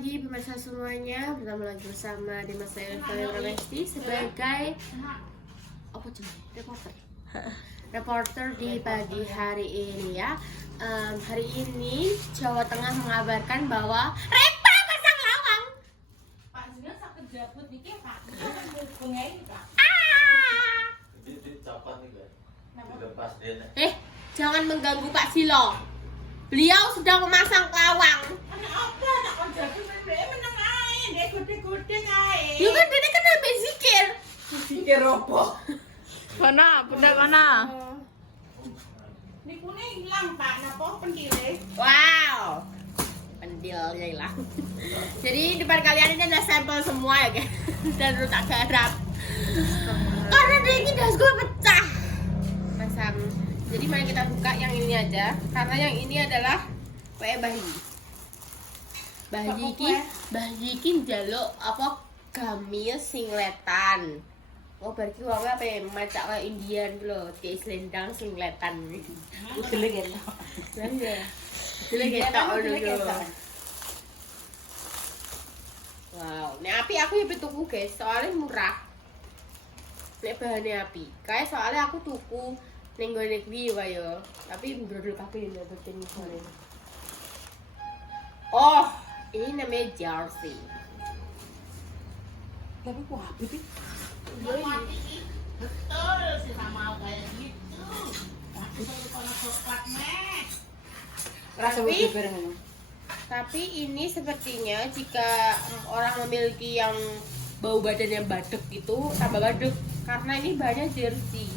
pagi pemirsa semuanya, bertemu lagi bersama Dimas Ramesti sebagai apa reporter di pagi hari ini ya. Hari ini Jawa Tengah mengabarkan bahwa Repa pasang lawang. Pak Zina sakit jabut niki Pak. Bungain Pak. Dicapat nih guys. Dilepas dia. Jangan mengganggu Pak Silo. Beliau sedang memasang lawang. Anak apa anak kon jabut meneng ae, ndek gede-gede ae. Yuk kan dia kan habis zikir. Zikir opo? Mana? Bunda mana? Nikune ilang Pak, napa pentile? Wow, pendilnya hilang. Jadi depan kalian ini ada sampel semua ya guys. Dan rutak garap. Karena dia ini dashboard pecah. Masam. Jadi mari kita buka yang ini aja. Karena yang ini adalah kue bayi. Bayi iki njaluk apa gamis singletan. Oh berarti wong apa ya macak kayak Indian lho, kayak selendang singletan. Udele gitu. Lah ya. Dile ketok lho. Wow, nek api aku ya tuku guys, soalnya murah. Nek bahannya api. Kayak soalnya aku tuku ning gone kuwi wae yo. Tapi brodol kabeh lho penting soalnya. Oh, ini namanya jersey. Tapi ku habis iki. Betul sih sama kayak gitu. Tapi kalau coklat nih. Rasa beber ngono. Tapi ini sepertinya jika orang memiliki yang bau badannya badek itu tambah badek karena ini bahannya jersey.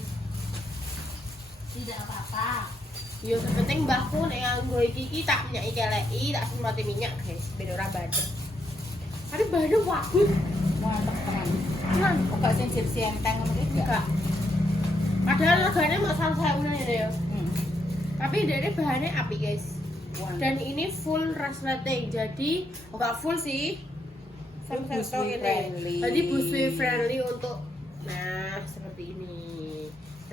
Tidak apa-apa. Yo penting mbahku nek nganggo iki tak minyak keleki, tak semproti minyak guys, ben ora badek. Tapi bahannya bagus. Mantap tenan. Kan Kok gak sing jersey enteng ngono iki enggak. Padahal regane mak 1.000 ya. Hmm. Tapi dia bahannya api guys. Dan Dan ini full resleting, jadi enggak full sih. Sampai Busui friendly. Jadi busui friendly untuk nah seperti ini.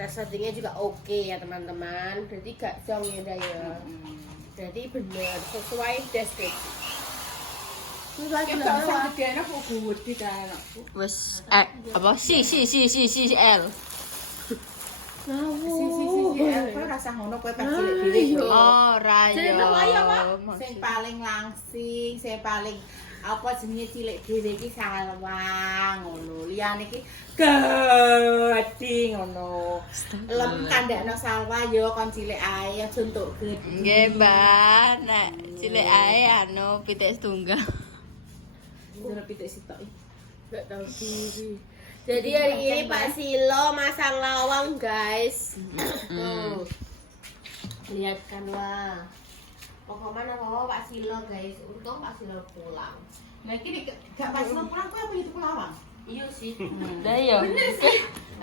Resletingnya juga oke ya teman-teman. Berarti gak jong ya ya. Berarti bener sesuai deskripsi. Terus lagi gak usah digene kok gede kan. Wes apa si L. Si apa rasa ngono kowe pas cilik-cilik. Oh, raya. Jadi apa ya, Pak? Sing paling langsing, sing paling apa jenenge cilik dhewe iki salwang ngono. Liyane iki gedhi ngono. Lem kandakno salwa yo kon cilik ae aja entuk gedhi. Nggih, Mbak. Nek cilik ae anu pitik setunggal. Ora pitik sitok iki. Gak tahu diri. Jadi hari ini Pak Silo masang lawang guys. Tuh. Lihat kan wah. Pokoknya nama Pak Silo guys. Untung Pak Silo pulang. Nah iki gak pas pulang kowe apa itu lawang? Iya sih. Lah yo. Bener sih.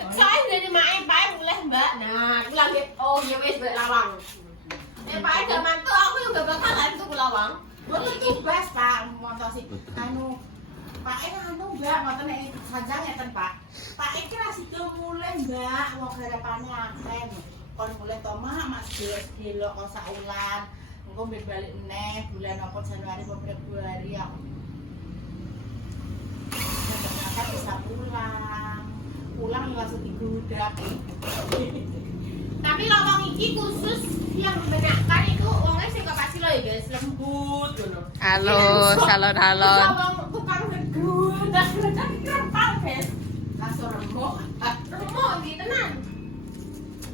Soalnya dari mae Pak mulai Mbak. Nah, aku lagi oh ya wis Mbak lawang. Pak gak mantu aku juga bakalan tuh lawang. Mboten tugas, Pak. Montos sih. Anu Pak anu Mbak, mboten nek sanjang ngeten, Pak. Pak iki ra sida mulai, Mbak. Wong garapane akeh. Kon mulai to Mas delok kok sak wulan. Engko mbek balik meneh bulan apa Januari apa Februari ya. Ternyata bisa pulang. Pulang langsung digudak. Tapi lawang iki khusus yang benakkan itu wongnya sing Pak Silo ya guys, lembut ngono. Halo, salon-salon. Lawang tukang gedung, dak kerjaan krempal guys. Langsung remuk. Remuk iki tenan.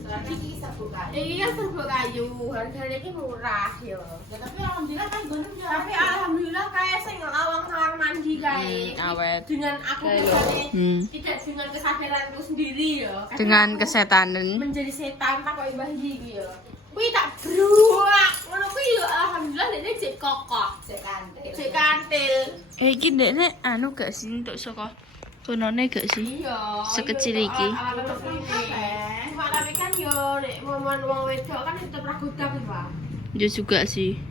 Soalnya iki sabuk kayu. Iki kan serbuk kayu, harganya iki murah yo. Ya, tapi alhamdulillah kan gono ya. Tapi alhamdulillah kayak sing lawang kamar mandi kae. Awet. Dengan aku Kayak misalnya Hmm. tidak dengan kesadaranku sendiri yo. Kadang Dengan aku kesetanan. menjadi setan tak koyo Mbah iki yo. Kuwi tak bruak. Ngono kuwi yo alhamdulillah dene jek kokoh. Cek kantil. Jek kantil. Iki ndekne anu gak sih untuk saka konone gak sih? Iya. Sekecil iki. Cuma tapi kan yo nek wong wedok kan tetep ragoda kuwi, Pak. Yo juga sih.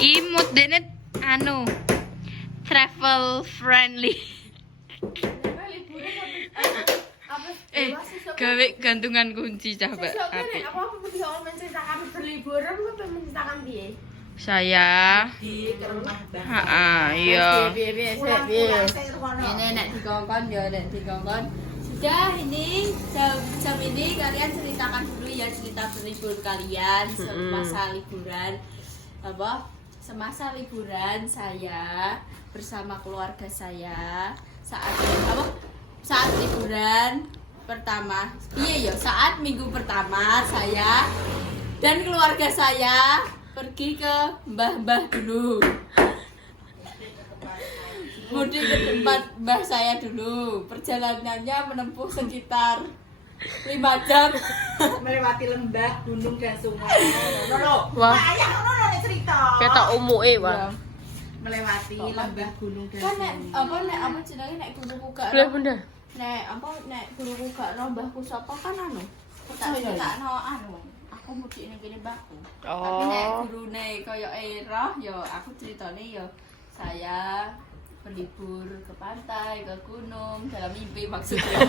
Imut dene anu travel friendly. Gawe gantungan kunci coba. Aku bisa menceritakan berliburan, aku pengen menceritakan piye? Saya. Di ke rumah Mbah. Iya. Pulang-pulang saya rono. Ini nek dikongkon ya nek dikongkon. Sudah ini jam ini kalian ceritakan dulu ya cerita berlibur kalian semasa liburan apa? Semasa liburan saya bersama keluarga saya saat liburan pertama. Iya ya, saat minggu pertama saya dan keluarga saya pergi ke mbah-mbah dulu. Mudik ke tempat mbah saya dulu. Perjalanannya menempuh sekitar 5 jam. Melewati lembah, gunung dan sungai. Nono. Wah. Nah, ayah nono nek cerita. Ketok umuke, Wah. Melewati lembah, gunung dan Kan nek sungai. apa jenenge nek guruku gak Lah bunda. nek guruku gak ro mbahku sapa kan anu. Tak Percaya ya? cetakno anu. Aku mudik ning kene mbahku. Tapi Oh. nek gurune koyo roh ya aku ceritane ya saya berlibur ke pantai, ke gunung dalam mimpi maksudnya.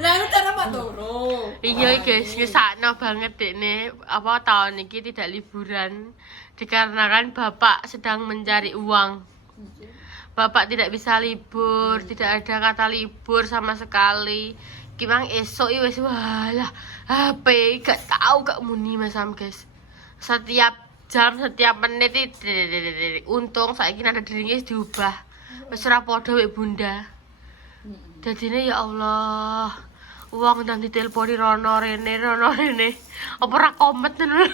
Lalu cara Pak Toro. Iya guys, nyesakno banget dekne apa tahun ini tidak liburan dikarenakan Bapak sedang mencari uang. Bapak tidak bisa libur, tidak ada kata libur sama sekali. Kimang esok wis walah HP gak tahu gak muni masam guys. Setiap jam, setiap menit untung saiki ada dirinya diubah. Wis ora padha wek Bunda. Dadine ya Allah. Uang nang diteleponi rono rene. Apa ora komet ngono.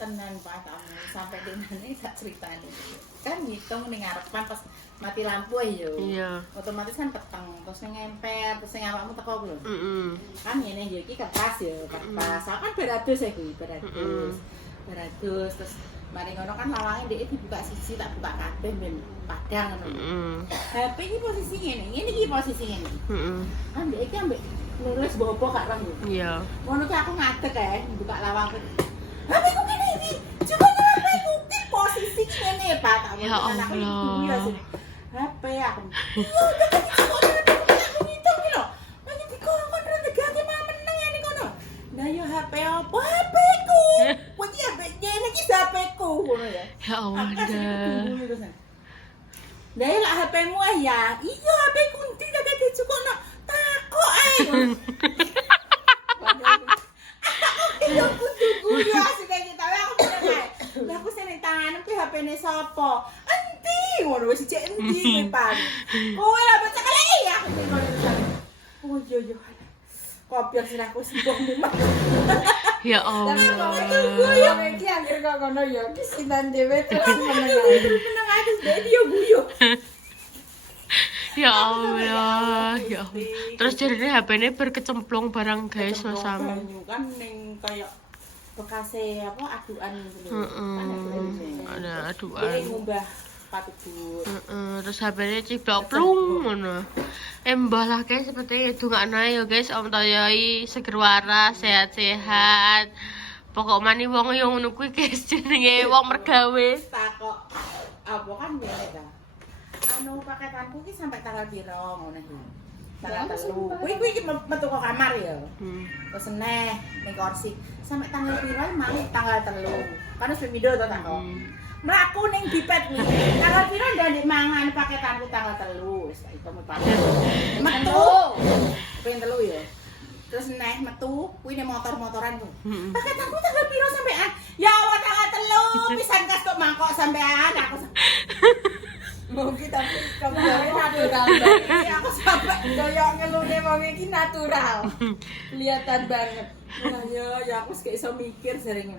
Tenan Pak kamu sampai dengan ini tak ceritani. Kan ngitung ning ngarepan pas mati lampu ya. Iya. Otomatis kan peteng terus ngempel terus sing awakmu teko lho. Kan ngene ya iki kertas ya, kertas. Kan beratus ya kuwi, beratus terus mari ngono kan lawange dhek dibuka siji tak buka kabeh ben padang ngono. HP iki posisi ngene iki posisi ngene. Kan dhek iki ambek nulis bobo gak roh yo. Iya. Ngono ki aku ngadeg buka lawang. HP ku kene iki. Coba HP ku ki posisi ngene Pak. Ya Allah. HP aku. Iya, aku ngitung ki lho. Lagi dikongkon rendegake meneng ya kono. Lah yo HP apa? HP ku. Kuwi iki HP ngene iki HP ku ngono ya. Ya Allah. Lah ya lah HP-mu ya. Iya HP ku ndi tak dicukokno. Takok ae. Aku kudu ya asik iki tapi aku bener ae. Lah aku sing tangan ku HP-ne sapa? Endi ngono wis cek endi kuwi pan. Kowe lah baca kali ya. Oh iya iya. Kopiah sirahku sibuk mumet. Ya Allah. Guyu iki anggere kok ngono ya. Ki sinten dhewe terus meneng ae terus dhewe yo guyu. Ya Allah. Ya Allah. Terus jarine HP-ne berkecemplung barang guys sama. Kan ning kaya bekase apa aduan gitu lho. Ada Dia aduan. ngumbah patubur. Terus HP-nya ciblok plung ngono. Mbah lah guys seperti itu gak naik ya guys. Om Toyoi seger waras, sehat-sehat. Pokok mani wong yo ngono kuwi guys jenenge wong mergawe. Takok apa kan ngene ta. Anu paketanku ki sampai tanggal piro ngono iki. Tanggal 3. Kuwi iki metu kok kamar ya. Terus neh ning kursi sampai tanggal piro mari tanggal 3. Kan wis pindho to takok. Mlaku ning dipet kuwi. Tanggal piro ndak mangan paketanku tanggal 3. Wis tak hitung paket. Metu. Ping 3 ya. Terus neh metu kuwi ning motor-motoran kuwi. Paketanku tanggal piro sampean? Ya Allah tanggal 3 pisan kas kok mangkok sampean aku. Mungkin tapi kamu natural banget. Aku sampai koyo ngelune wong iki natural. Kelihatan banget. Lah ya aku gak iso mikir sering.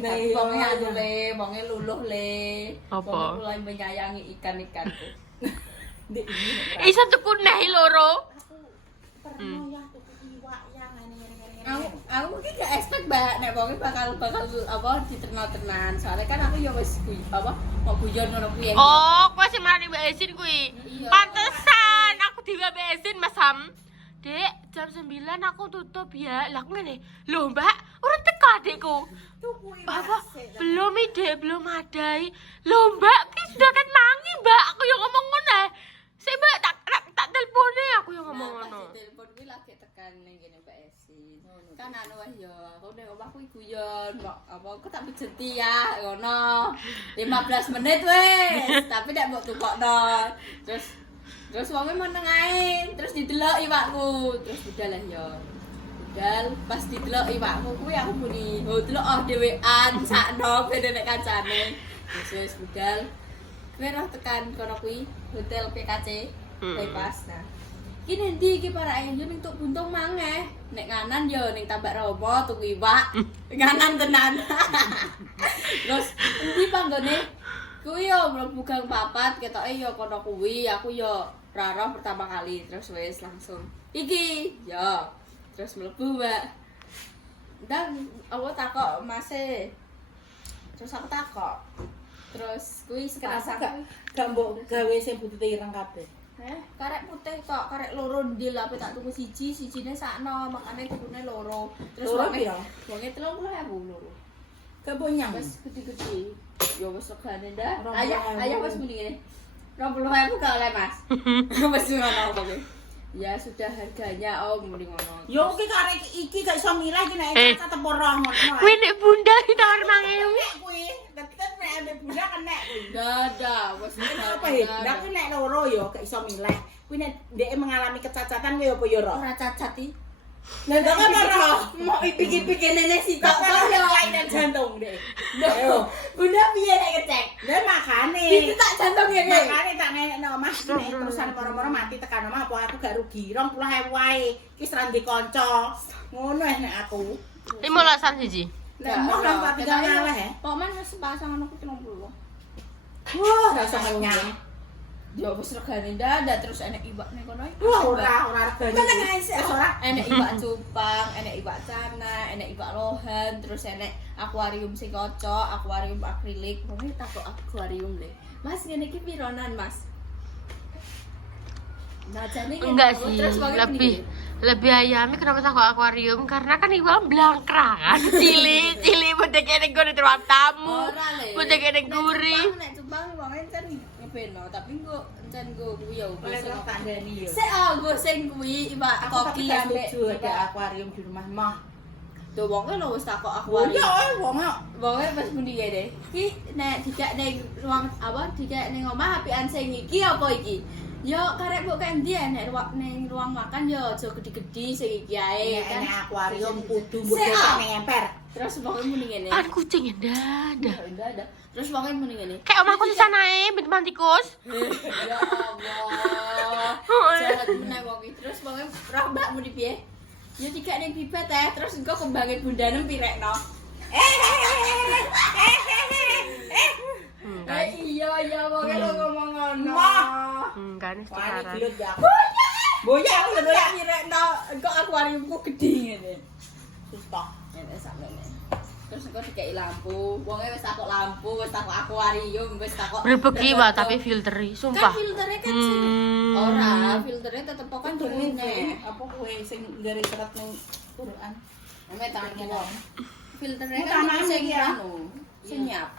Nah, Wonge anu le, wonge luluh le. Apa? Wonge mulai menyayangi ikan-ikanku. Ndek ini. Iso tuku neh loro. Pernah ya tuku iwak yang ngene-ngene. Aku mungkin gak expect nek wonge bakal apa diterna-ternan. Soalnya kan aku ya wis apa mau guyon ngono kuwi. Oh, kowe sing mari Mbak Esin kuwi. Iya. Pantesan aku diwa Mbak Esin Mas Ham. Dek, jam 9 aku tutup ya. Lah aku ngene. Loh, Mbak, ora teko adekku. Tuku Apa? iwak. Belum ide, belum ada. Loh, Mbak, ki sudah kan mangi, Mbak. Aku yang ngomong ngono. Sik, Mbak, tak telepon telepone aku yang ngomong ngono. Telepon kuwi lagi tekan ning kene Mbak Esi. Kan anu wae yo, aku ning omahku iku guyon, mbok apa aku tak pijeti ya ngono. 15 menit wis, tapi nek mbok tukokno. Terus wonge meneng ae, terus didelok iwakku, terus budal lah yo. Budal pas didelok iwakku kuwi aku muni, "Oh, delok oh dhewean sakno bene nek kancane." Wis budal. Kowe roh tekan kono kuwi, hotel PKC. Lepas nah. Ki ndi iki parake yo ning tuk buntung mangeh. Nek nganan yo ning Tambak Romo tuku iwak. Nganan tenan. Terus endi panggone? Kuwi yo mlebu gang papat ketoke yo kono kuwi, aku yo ra roh pertama kali. Terus wis langsung iki yo. Terus mlebu, Mbak. Dan aku takok Mase. Terus aku takok. Terus kuwi sekarang gak mbok gawe sing butute ireng kabeh. Karek putih tok, karek loro ndil ape tak tuku sijine sakno, makane tukune loro. Terus Loro piro? wonge 30.000 loro. Gak bonyang. Wis gede-gede. Ya wis regane ndak. 20.000. Ayah wis muni ngene. 20.000 gak oleh, Mas. Wis ngono kok. Ya sudah harganya muni ngono. Yo ki karek iki gak iso milih ki nek cacat apa roh ngono. Kuwi nek bunda ditawar 5.000. Nek kuwi, dadi kan nek ambek bunda kan nek kuwi. Dadah, wis Kenapa ya? Ndak kuwi nek loro yo gak iso milih. Kuwi nek dhek mengalami kecacatan kuwi apa yo roh? ora cacat iki. Lah gak apa roh. Mau pikir-pikir nenek si tok Kok yo. kelainan jantung deh. Ayo. Bunda piye nek ngecek? Lah makane. Iki tak jantung ngene. Makane tak nenekno omah nek terusan moro-moro mati tekan omah apa aku gak rugi 20.000 wae. Ki serang di kanca. Ngono nek aku. 15-an siji. Lah mau nang pati ngalah he. Kok men wis pasang aku 30. Wah, rasa kenyang. Ya wis regane ndak terus enek iwak ning kono. Wah, ora regane. Meneng ae sih. Ora. Enek iwak cupang, enek iwak cana, enek iwak lohan, terus enek akuarium sing kocok, akuarium akrilik. Wong takok akuarium le. Mas ngene iki pironan, Mas? Nah, jane ngene. Enggak sih, Terus wonge lebih ayami kenapa takut akuarium karena kan iwak blangkrangan cili budek ning gone ruang tamu budek ning guri Nek cupang wonge encen ngepeno, tapi engko encen nggo kuwi ya Oleh sing tak ndani yo. sik nggo sing kuwi iwak Aku koki tapi gak ambek setuju ada akuarium di rumah mah. Tuh wonge lho wis takok Oh akuarium. iya, wong Wonge wis muni ngene. Ki nek dikek ning ruang apa dikek ning omah apian sing iki apa iki? Yo karek mbok kek ndi nek ning ruang makan yo aja gede-gede sing iki ae kan. nek akuarium kudu mbok Sik, ah. ning emper. Terus wonge muni ngene. kan kucing ndak ada Enggak ada. Terus wonge muni ngene. kayak omahku di sana bentuk mantikus Ya Allah. Jahat meneh wong iki. Terus wonge roh Mbak muni piye? Ya dikek ning bibet terus engko kembange bundanem pirekno. Iya wonge lo ngomong ngono. enggak nih Wah, ini sekarang gelut ya. Boya aku Boya pirekno engko akuariumku gede ngene. susah. Enak sakmene. Terus engko dikeki lampu. Wonge wis takok lampu, wis takok akuarium, wis takok. berbeki wa tapi filteri Kan sumpah filternya kan sih. Ora, filternya tetep kan dene. Apa kue sing dari serat ning Quran. Ame tangan kene. Filternya Ini kan tangan sing iki ya? anu, sing nyap.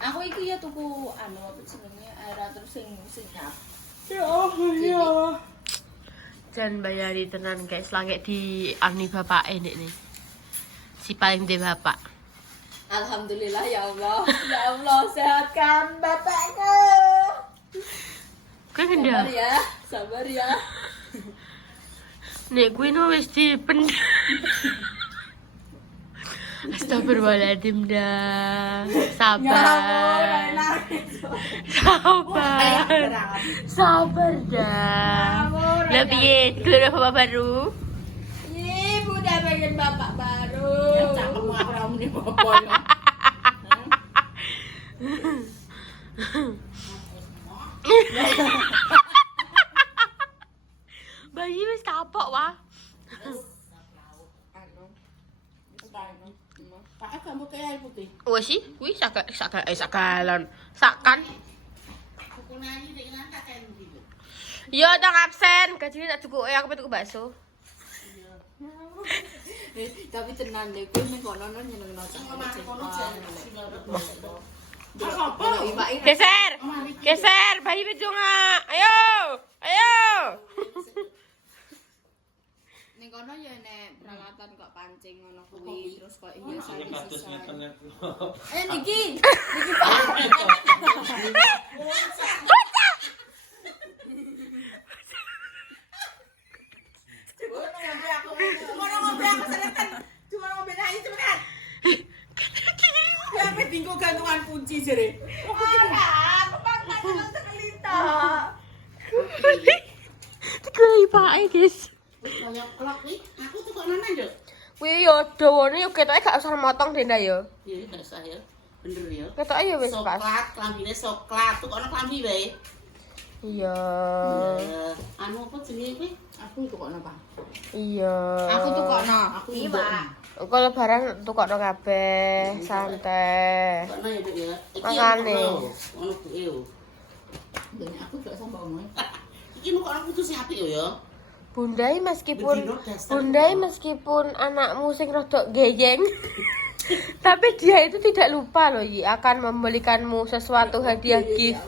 Aku iki ya tuku anu apa jenenge aerator sing nyap. Ya iya. jangan bayari tenan guys lagi di ani bapak ini nih si paling de bapak Alhamdulillah ya Allah. Ya Allah sehatkan bapakku. kan Sabar ndak ya, sabar ya. nek gue no wis dipendam Astagfirullahaladzim dah. Sabar. Sabar. Sabar dah. Lebih dulu bapak baru. Ibu udah pengen bapak baru. Cakep aku ora muni apa ya. Bayi wis kapok wah. Pak kamu kayak air putih. Wes sih, kuwi sakalan. Sakan. Kukunane nek nang tak kayak gitu. Yo dang absen, gajine tak cukup aku tuku bakso. Tapi tenan deh, gue main kono non nyenengno Apa? Geser. Geser, bayi bejo nga. Ayo. Ayo. Ning kono ya nek peralatan kok pancing ngono kuwi terus kok hiasan sisa. Niki. Niki Pak. Cuma ngombe aku selatan. Cuma ngombe aja sebentar. Ya apa tinggal gantungan kunci jere. Ora, aku pantas sekelintas. Dikai pake, guys. Kayak kelak nih, aku tuh kok nana yo. Kuwi yo dawane yo ketoke gak usah motong deh ndak yo. Iya, gak usah ya. Bener ya. Ketoke yo wis pas. Coklat, klambine coklat. Tuh kok klambi wae. Iya. Anu apa jenenge kuwi? Aku tuh kok napa? Iya. Aku tuh kok no. Aku Iya, mbok. Pak. Engko lebaran tukokno kabeh, santai. Kok ya, Dek ya. Makane. Ono buke yo. Dene aku gak sampe omong. Iki kok aku tuh sing apik yo ya. Bundai meskipun anakmu sing rodok geyeng, tapi dia itu tidak lupa loh Yi akan membelikanmu sesuatu hadiah gift.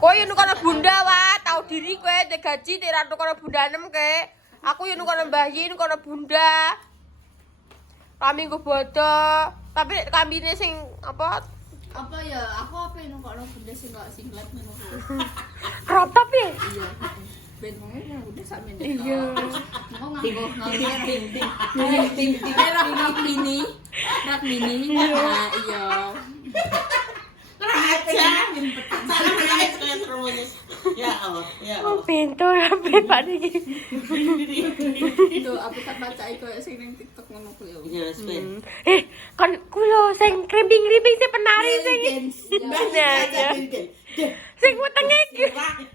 Kowe yo nukono bunda wae, tau diri kowe te gaji te ra nukono bunda enem ke. Aku yo nukono Mbah Yi, nukono bunda. Kami nggo bodo, tapi kambine sing apa Apa ya? Aku apa yang nongkrong benda sing kok singlet ngono kuwi. crop top ya? Iya. Ben wong ya udah sak menit. Iya. Mau nganggo rak mini. Rak mini. Nah, iya. Aja. Salah aja kayak terus. Ya Allah, ya Oh, Allah. pintu rapi Pak niki. Itu aku tak baca koyo sing ning TikTok ngono kuwi. Ya wis ben. Kon kulo sing krimbing-krimbing sing penari sing. Nah, sing wetenge iki.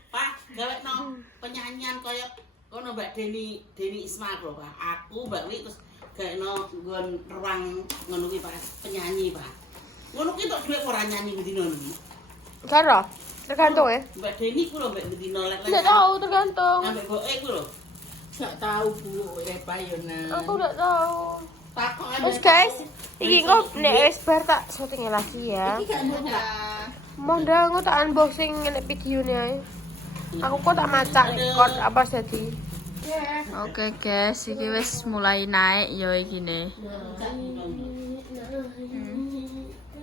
Pak, gawekno penyanyian koyo kono Mbak Deni Ismail lho, Pak. Aku Mbak Wi terus gawekno nggon ruang ngono kuwi, Pak. Penyanyi, Pak. Ngono ki tok dhuwit ora nyanyi dino iki. Karo, tergantung ya. Mbak Deni ku lho Mbak dino lek. Tidak tahu, tergantung. Ambek boke ku lho. Gak tahu Bu, Eva yo nah. Aku tidak tahu. Takok ae. Terus guys, iki kok nek wis bar tak syuting lagi ya. Iki gak mudah. Mondang aku tak unboxing nek videone ae. Aku kok tak macak record apa jadi. Oke guys, iki wis mulai naik yo iki ne.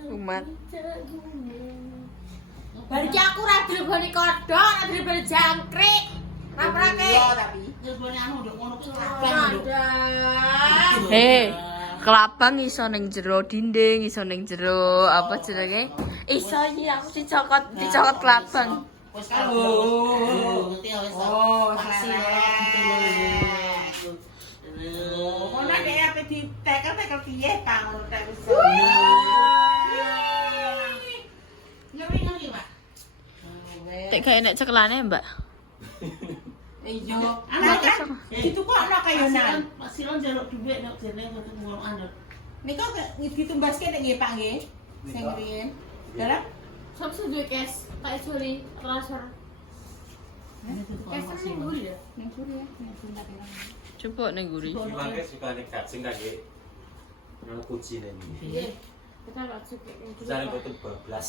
Umat. Bariki aku ra dileboni kodok, ra dileboni jangkrik. Ra prake. Iya tapi. Jebone anu nduk ngono ki Hei, kelabang iso ning jero dinding, iso ning jero apa jenenge? Iso iki aku dicokot kelabang. Wis kalau. Ngerti ya wis. Oh, Paksi. Ngono dek ape ditekel piye, Pak? Ngono tak wis. Ngeri-ngeri, Pak. Tek gak enek cekelane, Mbak. Iya. Anak kan Ditukokno kayonan. Silon jaluk dhuwit nek jene ngono ngono andel. Nika ditumbaske nek nggih Pak nggih. Sing riyen. Dalam Samsu duwe cash, tak sorry, transfer. Cash ning dulu ya. ning suri ya, ning Sunda kira. Coba ning guri. Mangke suka nek gajeng kangge nang kujine iki. Iya. Kita gak cukup yang dulu. Jare boten bablas.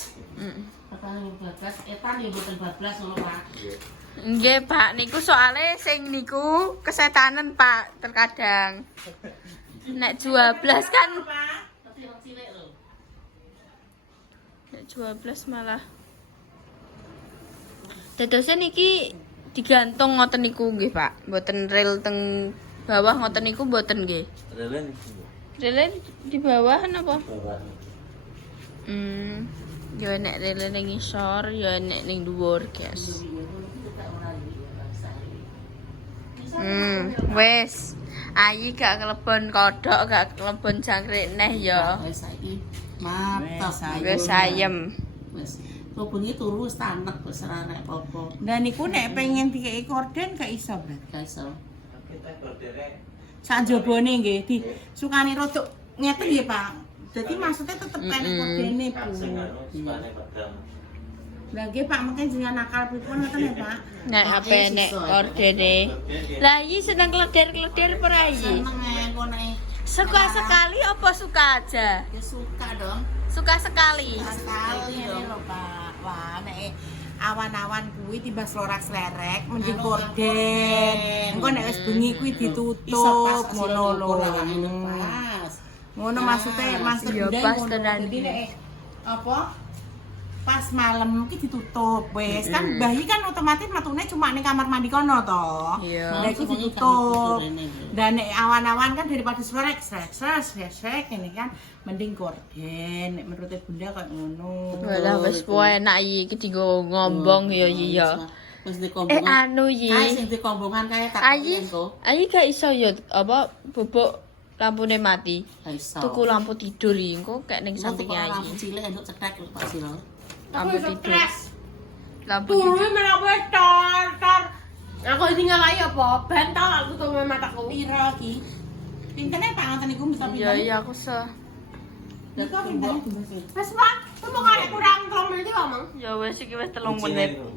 Katane bablas, etan ya boten bablas ngono, Pak. Nggih. Nggih, Pak, niku soalnya sing niku kesetanan, Pak, terkadang. Nek juablas kan, Tapi wong cilik lho. nek juablas malah. Dadosnya niki digantung ngoten niku nggih, Pak. Mboten rel teng bawah ngoten niku mboten nggih. Relen iki. Rel di bawah napa? Bawah. Yo nek rel ning ngisor, yo nek ning dhuwur, guys. Wes. Ayi gak kelebon kodok, gak kelebon jangkrik neh ya. Wis saiki matos Wes ayem. Wis. Kok bengi turu wis tanek wis ora nek apa-apa. Nah niku nek pengen dikeki korden gak iso, Bro. Gak iso. Kita berdere. Sak jabone nggih di sukani rodok ngeten nggih, Pak. Jadi maksudnya tetep kene kordene, Bu. Gajeng anu sukane badam. Lah nggih, Pak, mungkin jenengan nakal pripun ngoten ya, Pak. Nek apa nek ordene. Lah iki seneng kledir-kledir ora iki? Seneng ngono Suka sekali apa suka aja? ya suka dong. Suka sekali. Sekali Ini dong. lho, Pak. Wah, nek awan-awan kuwi timbang slorak-slerek mending Anu, gorden. gorden. Engko nek wis bengi kuwi Iso ditutup pas ngono lho. pas. Ngono maksudnya Master iya, Bunda pas ngono. tenan. Jadi nek apa pas malam ki ditutup wes kan bayi kan otomatis matune cuma ning kamar mandi kono to. Iya. Nah, itu ditutup. Dan nek awan-awan kan daripada srek ini kan mending gorden nek menurut Bunda kayak ngono. Walah wis poe enak iki dienggo ngombong ya iya. Wis dikombongan. Anu yi. Kae sing dikombongan kae tak Ayi, engko. ayi gak iso ya apa bubuk lampune mati. Gak iso. Tuku lampu tidur iki engko kayak ning samping Lampu ayi. cilik entuk cetek lho Pak Silo. Lampu tidur. Lampu Turu tidur. malah wes tor. Aku tinggal ae apa? Bantal aku tuh mataku. Piro ki? Pintene Pak ngoten niku bisa Iya pinten? iya aku se. Niku pintene pinten sih? Wes Pak, kamu kok kurang 3 menit ngomong. Ya wis iki wis 3 Kucingnya menit. itu.